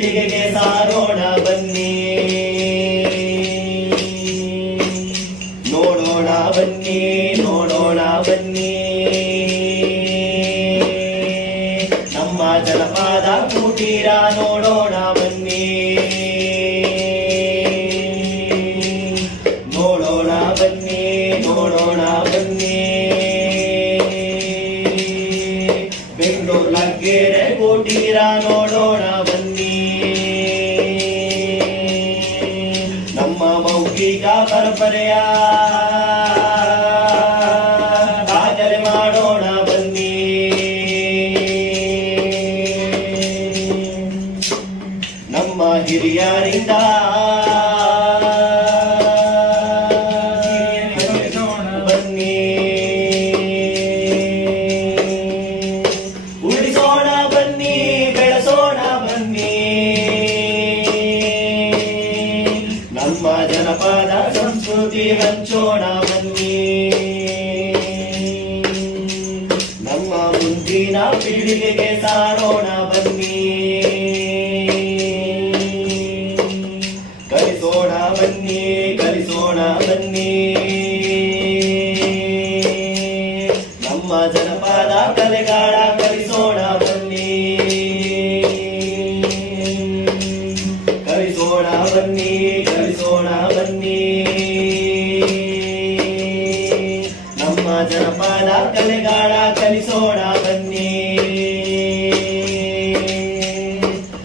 ಪೀಳಿಗೆಗೆ ಸಾರೋಣ ಬನ್ನಿ, ನೋಡೋಣ ಬನ್ನಿ, ನೋಡೋಣ ಬನ್ನಿ ನಮ್ಮ ಜನಪದ ಕುಟೀರ ನೋಡೋಣ ಬನ್ನಿ, ನೋಡೋಣ ಬನ್ನಿ, ನೋಡೋಣ ಬನ್ನಿ ಬೆಂಗಳೂರು ಲಗ್ಗೆರೆ ಕುಟೀರ ನೋಡೋಣ ಬನ್ನಿ, ನಮ್ಮ ಮೌಖಿಕ ಪರಂಪರೆಯ ದಾಖಲೆ ಮಾಡೋಣ ಬನ್ನಿ, ನಮ್ಮ ಹಿರಿಯರಿಂದ ಬನ್ನಿ, ಉಳಿಸೋಣ ಬನ್ನಿ, ಬೆಳೆಸೋಣ ಬನ್ನಿ ನಮ್ಮ ಜನಪದ ಸಂಸ್ಕೃತಿ ಹಂಚೋಣ ಬನ್ನಿ, ನಮ್ಮ ಮುಂದಿನ ಪೀಳಿಗೆಗೆ ಸಾರೋಣ ಬನ್ನಿ, ಕಲಿಸೋಣ ಬನ್ನಿ, ಕಲಿಸೋಣ ಬನ್ನಿ ನಮ್ಮ ಜನಪದ ಕಲೆಗಾಳ ಕಲಿಸೋಣ ಬನ್ನಿ, ಕಲಿಸೋಣ ಬನ್ನಿ, ಕಲಿಸೋಣ ಬನ್ನಿ ನಮ್ಮ ಜನಪದ ಕಲೆಗಾಳ ಕಲಿಸೋಣ ಬನ್ನಿ,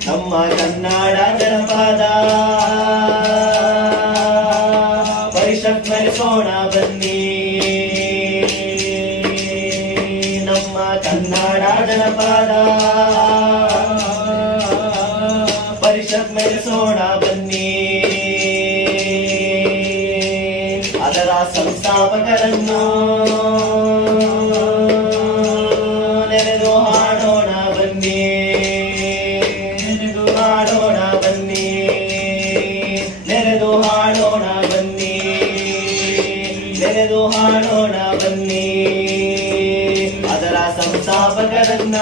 ನಮ್ಮ ಕನ್ನಡ ಜನಪದ ಪರಿಷತ್ ನಡೆಸೋಣ ಬನ್ನಿ, ನಮ್ಮ ಕನ್ನಡ ಜನಪದ ಪರಿಷತ್ ನಡೆಸೋಣ ಬನ್ನಿ, ಅದರ ಸಂಸ್ಥಾಪಕರನ್ನು ನೆನೆದು ಹಾಡೋಣ ಬನ್ನಿ, ನೆನೆದು ಹಾಡೋಣ ಬನ್ನಿ, ನೆನೆದು ಹಾಡೋಣ ಬನ್ನಿ, ನೆನೆದು ಹಾಡೋಣ ಬನ್ನಿ ಅದರ ಸಂಸ್ಥಾಪಕರನ್ನ